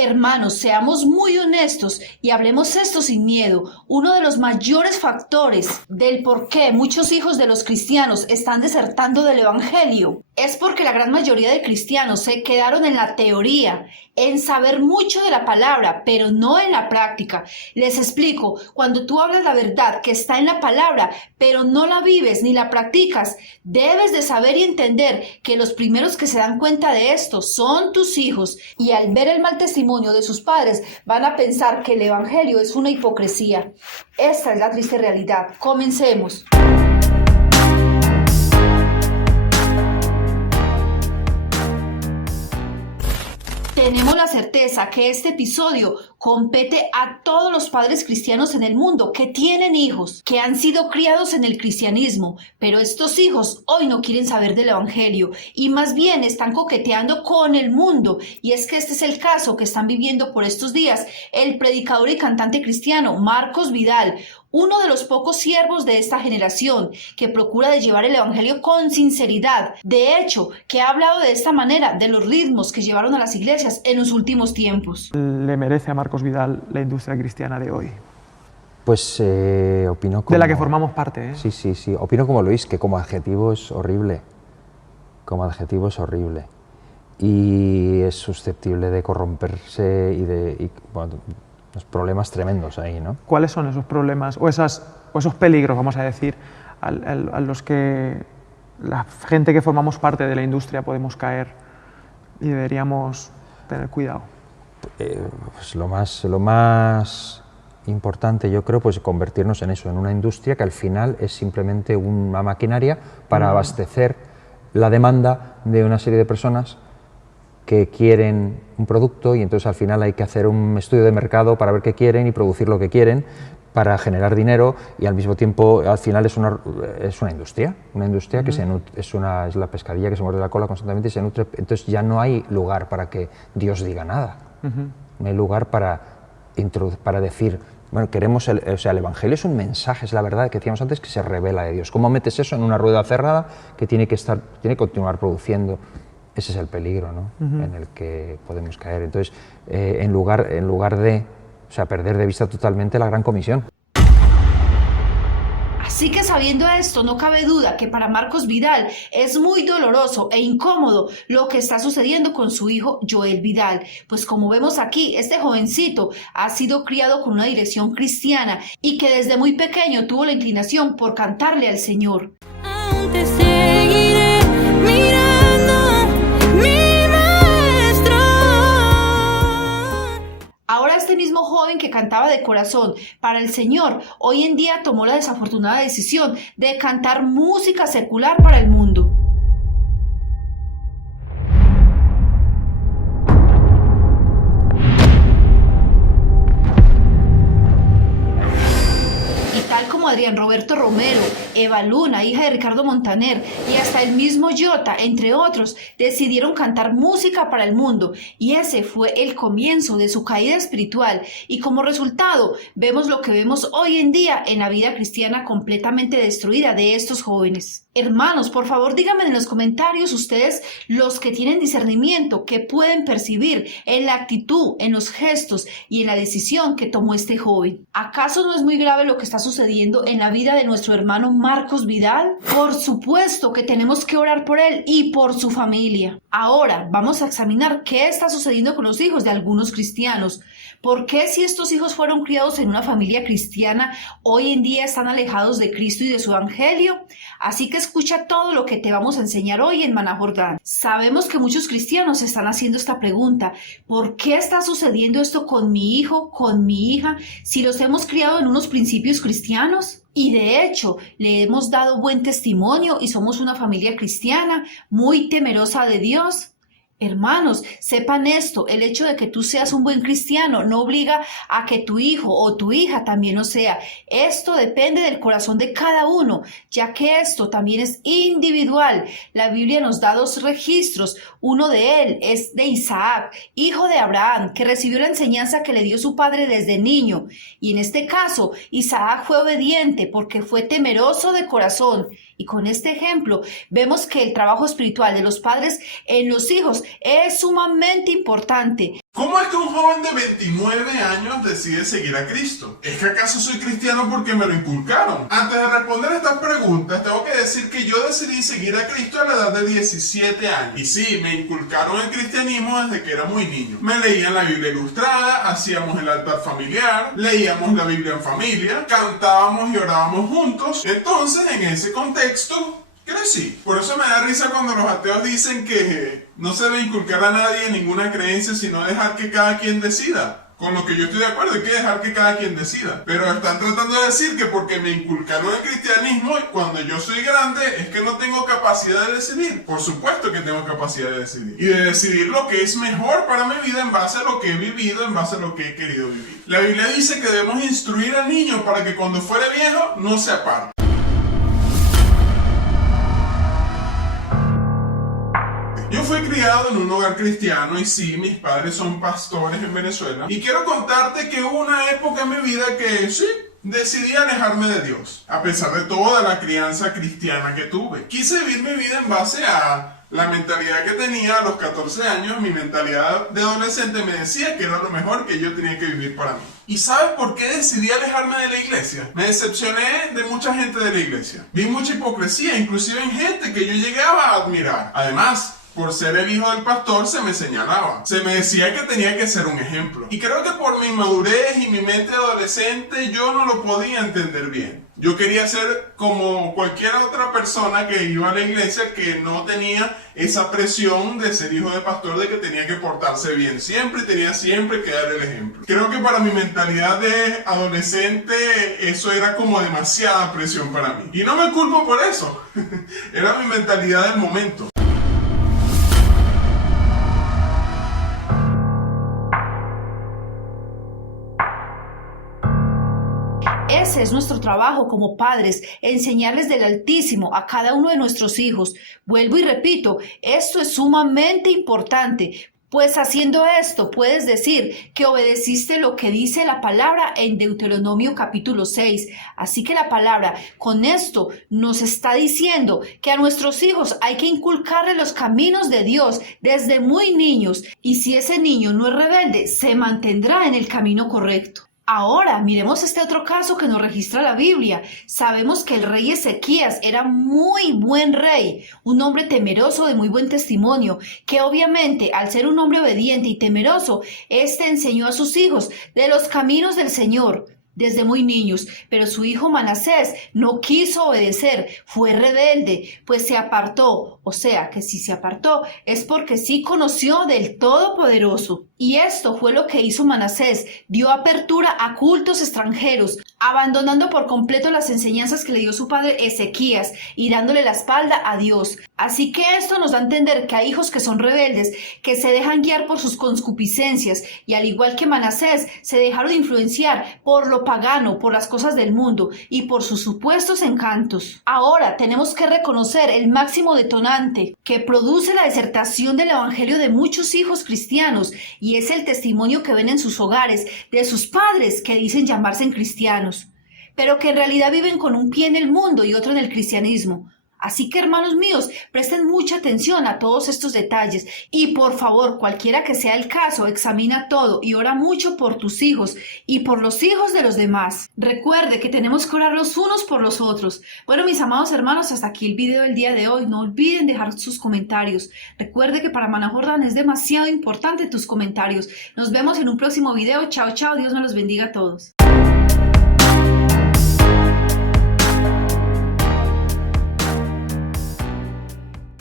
Hermanos, seamos muy honestos y hablemos esto sin miedo. Uno de los mayores factores del por qué muchos hijos de los cristianos están desertando del evangelio es porque la gran mayoría de cristianos se quedaron en la teoría, en saber mucho de la palabra, pero no en la práctica. Les explico, cuando tú hablas la verdad que está en la palabra, pero no la vives ni la practicas, debes de saber y entender que los primeros que se dan cuenta de esto son tus hijos, y al ver el mal testimonio de sus padres van a pensar que el evangelio es una hipocresía. Esta es la triste realidad. Comencemos. Tenemos la certeza que este episodio compete a todos los padres cristianos en el mundo que tienen hijos, que han sido criados en el cristianismo, pero estos hijos hoy no quieren saber del evangelio y más bien están coqueteando con el mundo. Y es que este es el caso que están viviendo por estos días el predicador y cantante cristiano Marcos Vidal, uno de los pocos siervos de esta generación que procura de llevar el evangelio con sinceridad. De hecho, que ha hablado de esta manera de los ritmos que llevaron a las iglesias en los últimos tiempos. ¿Le merece a Marcos Vidal la industria cristiana de hoy? Pues opino como... De la que formamos parte, ¿eh? Sí. Opino como Luis, que como adjetivo es horrible. Como adjetivo es horrible. Y es susceptible de corromperse y bueno, los problemas tremendos ahí, ¿no? ¿Cuáles son esos problemas o esos peligros, vamos a decir, a los que la gente que formamos parte de la industria podemos caer y deberíamos tener cuidado? Pues lo más importante, yo creo, pues convertirnos en eso, en una industria que al final es simplemente una maquinaria para abastecer la demanda de una serie de personas que quieren un producto, y entonces al final hay que hacer un estudio de mercado para ver qué quieren y producir lo que quieren para generar dinero, y al mismo tiempo al final es una industria que es la pescadilla que se muerde la cola constantemente y se nutre. Entonces ya no hay lugar para que Dios diga nada, no hay lugar para decir, bueno, queremos el evangelio es un mensaje, es la verdad que decíamos antes, que se revela de Dios. ¿Cómo metes eso en una rueda cerrada que tiene que continuar produciendo? Ese es el peligro, ¿no? En el que podemos caer. Entonces, en lugar de perder de vista totalmente la gran comisión. Así que sabiendo esto, no cabe duda que para Marcos Vidal es muy doloroso e incómodo lo que está sucediendo con su hijo Joel Vidal, pues como vemos aquí, este jovencito ha sido criado con una dirección cristiana y que desde muy pequeño tuvo la inclinación por cantarle al Señor. Ahora este mismo joven que cantaba de corazón para el Señor, hoy en día tomó la desafortunada decisión de cantar música secular para el mundo. Adrián Roberto Romero, Eva Luna, hija de Ricardo Montaner, y hasta el mismo Jota, entre otros, decidieron cantar música para el mundo, y ese fue el comienzo de su caída espiritual, y como resultado vemos lo que vemos hoy en día en la vida cristiana completamente destruida de estos jóvenes. Hermanos, por favor díganme en los comentarios ustedes, los que tienen discernimiento, que pueden percibir en la actitud, en los gestos y en la decisión que tomó este joven. ¿Acaso no es muy grave lo que está sucediendo en la vida de nuestro hermano Marcos Vidal? Por supuesto que tenemos que orar por él y por su familia. Ahora vamos a examinar qué está sucediendo con los hijos de algunos cristianos. ¿Por qué, si estos hijos fueron criados en una familia cristiana, hoy en día están alejados de Cristo y de su evangelio? Así que escucha todo lo que te vamos a enseñar hoy en Maná Jordán. Sabemos que muchos cristianos están haciendo esta pregunta: ¿por qué está sucediendo esto con mi hijo, con mi hija, si los hemos criado en unos principios cristianos? Y de hecho, le hemos dado buen testimonio y somos una familia cristiana muy temerosa de Dios. Hermanos, sepan esto, el hecho de que tú seas un buen cristiano no obliga a que tu hijo o tu hija también lo sea. Esto depende del corazón de cada uno, ya que esto también es individual. La Biblia nos da dos registros. Uno de él es de Isaac, hijo de Abraham, que recibió la enseñanza que le dio su padre desde niño. Y en este caso, Isaac fue obediente porque fue temeroso de corazón. Y con este ejemplo vemos que el trabajo espiritual de los padres en los hijos es sumamente importante. ¿Cómo es que un joven de 29 años decide seguir a Cristo? ¿Es que acaso soy cristiano porque me lo inculcaron? Antes de responder estas preguntas, tengo que decir que yo decidí seguir a Cristo a la edad de 17 años. Y sí, me inculcaron el cristianismo desde que era muy niño. Me leían la Biblia ilustrada, hacíamos el altar familiar, leíamos la Biblia en familia, cantábamos y orábamos juntos. Entonces, en ese contexto, crecí. Por eso me da risa cuando los ateos dicen que no se debe inculcar a nadie ninguna creencia, sino dejar que cada quien decida. Con lo que yo estoy de acuerdo, hay que dejar que cada quien decida. Pero están tratando de decir que porque me inculcaron el cristianismo, cuando yo soy grande, es que no tengo capacidad de decidir. Por supuesto que tengo capacidad de decidir. Y de decidir lo que es mejor para mi vida en base a lo que he vivido, en base a lo que he querido vivir. La Biblia dice que debemos instruir al niño para que cuando fuere viejo no se aparte. Yo fui criado en un hogar cristiano y sí, mis padres son pastores en Venezuela. Y quiero contarte que hubo una época en mi vida que sí, decidí alejarme de Dios. A pesar de toda la crianza cristiana que tuve. Quise vivir mi vida en base a la mentalidad que tenía a los 14 años. Mi mentalidad de adolescente me decía que era lo mejor que yo tenía que vivir para mí. ¿Y sabes por qué decidí alejarme de la iglesia? Me decepcioné de mucha gente de la iglesia. Vi mucha hipocresía, inclusive en gente que yo llegaba a admirar. Además, por ser el hijo del pastor se me señalaba, se me decía que tenía que ser un ejemplo. Y creo que por mi inmadurez y mi mente adolescente yo no lo podía entender bien. Yo quería ser como cualquier otra persona que iba a la iglesia que no tenía esa presión de ser hijo de pastor, de que tenía que portarse bien siempre y tenía siempre que dar el ejemplo. Creo que para mi mentalidad de adolescente eso era como demasiada presión para mí. Y no me culpo por eso, era mi mentalidad del momento. Ese es nuestro trabajo como padres, enseñarles del Altísimo a cada uno de nuestros hijos. Vuelvo y repito, esto es sumamente importante, pues haciendo esto puedes decir que obedeciste lo que dice la palabra en Deuteronomio capítulo 6. Así que la palabra con esto nos está diciendo que a nuestros hijos hay que inculcarle los caminos de Dios desde muy niños, y si ese niño no es rebelde, se mantendrá en el camino correcto. Ahora, miremos este otro caso que nos registra la Biblia. Sabemos que el rey Ezequías era muy buen rey, un hombre temeroso de muy buen testimonio, que obviamente, al ser un hombre obediente y temeroso, enseñó a sus hijos de los caminos del Señor desde muy niños, pero su hijo Manasés no quiso obedecer, fue rebelde, pues se apartó. O sea, que si se apartó es porque sí conoció del Todopoderoso. Y esto fue lo que hizo Manasés, dio apertura a cultos extranjeros, abandonando por completo las enseñanzas que le dio su padre Ezequías y dándole la espalda a Dios. Así que esto nos da a entender que hay hijos que son rebeldes, que se dejan guiar por sus concupiscencias, y al igual que Manasés, se dejaron influenciar por lo pagano, por las cosas del mundo y por sus supuestos encantos. Ahora tenemos que reconocer el máximo detonante que produce la desertación del evangelio de muchos hijos cristianos, y es el testimonio que ven en sus hogares de sus padres que dicen llamarse cristianos, pero que en realidad viven con un pie en el mundo y otro en el cristianismo. Así que, hermanos míos, presten mucha atención a todos estos detalles y por favor, cualquiera que sea el caso, examina todo y ora mucho por tus hijos y por los hijos de los demás. Recuerde que tenemos que orar los unos por los otros. Bueno, mis amados hermanos, hasta aquí el video del día de hoy. No olviden dejar sus comentarios. Recuerde que para Maná Jordán es demasiado importante tus comentarios. Nos vemos en un próximo video. Chao, chao. Dios nos los bendiga a todos.